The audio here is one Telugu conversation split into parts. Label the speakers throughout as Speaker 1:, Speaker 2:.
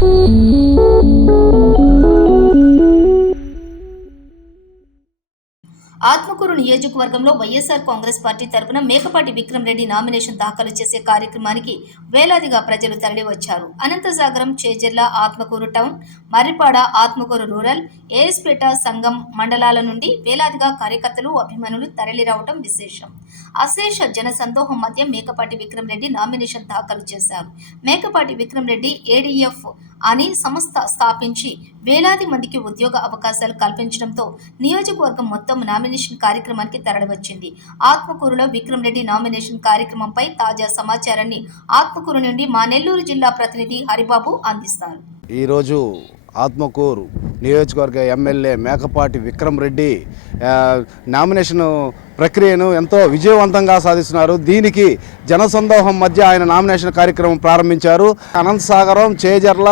Speaker 1: 嗯。ఆత్మకూరు నియోజకవర్గంలో వైఎస్ఆర్ కాంగ్రెస్ పార్టీ తరపున మేకపాటి విక్రమ్ రెడ్డి నామినేషన్ దాఖలు చేసే కార్యక్రమానికి వేలాదిగా ప్రజలు తరలివచ్చారు. అనంతసాగరం చేజర్ల ఆత్మకూరు టౌన్ మర్రిపాడ ఆత్మకూరు రూరల్ ఏఎస్పేట సంఘం మండలాల నుండి వేలాదిగా కార్యకర్తలు అభిమానులు తరలిరావటం విశేషం. అశేష జన సందోహం మధ్య మేకపాటి విక్రమ్ రెడ్డి నామినేషన్ దాఖలు చేశారు. మేకపాటి విక్రమ్ రెడ్డి ఏడీఎఫ్ అని సంస్థ స్థాపించి వేలాది మందికి ఉద్యోగ అవకాశాలు కల్పించడంతో నియోజకవర్గం మొత్తం నామినేషన్ కార్యక్రమానికి తరలివచ్చింది. ఆత్మకూరులో విక్రమ్ రెడ్డి నామినేషన్ కార్యక్రమంపై తాజా సమాచారాన్ని ఆత్మకూరు నుండి మా నెల్లూరు జిల్లా ప్రతినిధి హరిబాబు అందిస్తారు.
Speaker 2: ఈరోజు ఆత్మకూరు నియోజకవర్గ ఎమ్మెల్యే మేకపాటి విక్రమ్ రెడ్డి నామినేషన్ ప్రక్రియను ఎంతో విజయవంతంగా సాధిస్తున్నారు. దీనికి జనసందోహం మధ్య ఆయన నామినేషన్ కార్యక్రమం ప్రారంభించారు. అనంతసాగరం చేజర్ల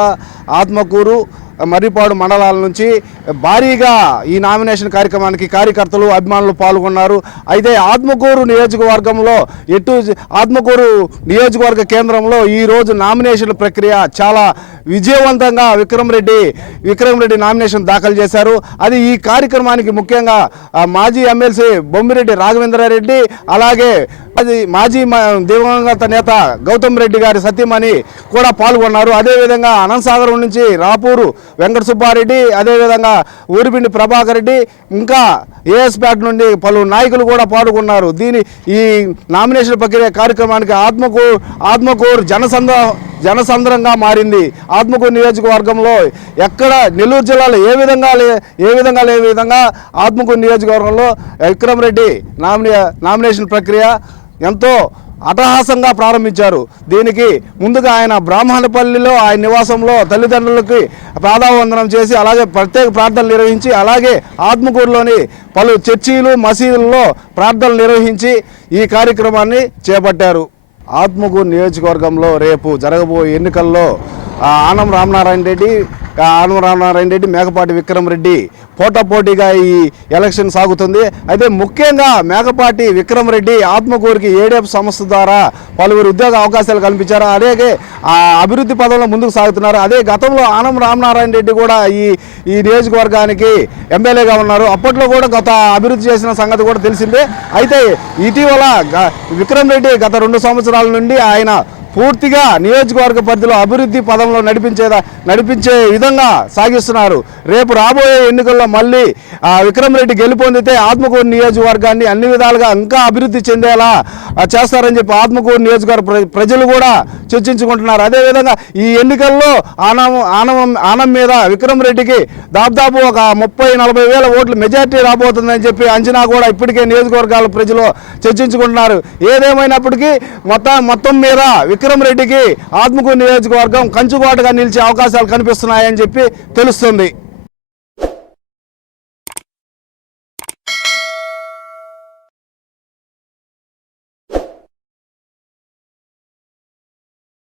Speaker 2: ఆత్మకూరు మర్రిపాడు మండలాల నుంచి భారీగా ఈ నామినేషన్ కార్యక్రమానికి కార్యకర్తలు అభిమానులు పాల్గొన్నారు. అయితే ఆత్మకూరు నియోజకవర్గంలో ఎటు ఆత్మకూరు నియోజకవర్గ కేంద్రంలో ఈ రోజు నామినేషన్ ప్రక్రియ చాలా విజయవంతంగా విక్రమ్ రెడ్డి విక్రమ్ రెడ్డి నామినేషన్ దాఖలు చేశారు. అది ఈ కార్యక్రమానికి ముఖ్యంగా మాజీ ఎమ్మెల్సీ బొమ్మిరెడ్డి రాఘవేంద్రారెడ్డి అలాగే అది మాజీ దివంగత నేత గౌతమ్ రెడ్డి గారి సత్యమణి కూడా పాల్గొన్నారు. అదేవిధంగా అనంతసాగరం నుంచి రాపూరు వెంకట సుబ్బారెడ్డి అదేవిధంగా ఊరిపిండి ప్రభాకర్ రెడ్డి ఇంకా ఏఎస్పేట నుండి పలు నాయకులు కూడా పాల్గొన్నారు. దీని ఈ నామినేషన్ ప్రక్రియ కార్యక్రమానికి ఆత్మకూరు ఆత్మకూరు జనసంద జనసంద్రంగా మారింది. ఆత్మకూరు నియోజకవర్గంలో ఎక్కడ నెల్లూరు జిల్లాలో ఏ విధంగా లే ఏ విధంగా లే విధంగా ఆత్మకూరు నియోజకవర్గంలో విక్రమ్ రెడ్డి నామినే నామినేషన్ ప్రక్రియ ఎంతో అటహాసంగా ప్రారంభించారు. దీనికి ముందుగా ఆయన బ్రాహ్మణపల్లిలో ఆయన నివాసంలో తల్లిదండ్రులకి ప్రాధావందనం చేసి అలాగే ప్రత్యేక ప్రార్థనలు నిర్వహించి అలాగే ఆత్మకూరులోని పలు చర్చీలు మసీదుల్లో ప్రార్థనలు నిర్వహించి ఈ కార్యక్రమాన్ని చేపట్టారు. ఆత్మకూరు నియోజకవర్గంలో రేపు జరగబోయే ఎన్నికల్లో ఆనం రామనారాయణ రెడ్డి ఆ, ఆనం రామనారాయణ రెడ్డి మేకపాటి విక్రమ్ రెడ్డి పోటాపోటీగా ఈ ఎలక్షన్ సాగుతుంది. అయితే ముఖ్యంగా మేకపాటి విక్రమ్ రెడ్డి ఆత్మకూరుకి ఏడేపు సంస్థ ద్వారా పలువురు ఉద్యోగ అవకాశాలు కల్పించారు. అలాగే ఆ అభివృద్ధి పదంలో ముందుకు సాగుతున్నారు. అదే గతంలో ఆనం రామనారాయణ రెడ్డి కూడా ఈ ఈ నియోజకవర్గానికి ఎమ్మెల్యేగా ఉన్నారు. అప్పట్లో కూడా గత అభివృద్ధి చేసిన సంగతి కూడా తెలిసిందే. అయితే ఇటీవల విక్రమ్ రెడ్డి గత రెండు సంవత్సరాల నుండి ఆయన పూర్తిగా నియోజకవర్గ పరిధిలో అభివృద్ధి పదంలో నడిపించేదా నడిపించే విధంగా సాగిస్తున్నారు. రేపు రాబోయే ఎన్నికల్లో మళ్ళీ ఆ, విక్రమ్ రెడ్డి గెలుపొందితే ఆత్మకూరు నియోజకవర్గాన్ని అన్ని విధాలుగా ఇంకా అభివృద్ధి చెందేలా చేస్తారని చెప్పి ఆత్మకూరు నియోజకవర్గ ప్రజలు కూడా చర్చించుకుంటున్నారు. అదేవిధంగా ఈ ఎన్నికల్లో ఆనం ఆనం ఆనం మీద విక్రమ్ రెడ్డికి దాదాపు ఒక ముప్పై నలభై వేల ఓట్లు మెజార్టీ రాబోతుందని చెప్పి అంచనా కూడా ఇప్పటికే నియోజకవర్గాల ప్రజలు చర్చించుకుంటున్నారు. ఏదేమైనప్పటికీ మొత్తం మొత్తం మీద విక్రమ్ రెడ్డికి ఆత్మకూరు నియోజకవర్గం కంచుకోటగా నిలిచే అవకాశాలు కనిపిస్తున్నాయని చెప్పి తెలుస్తుంది.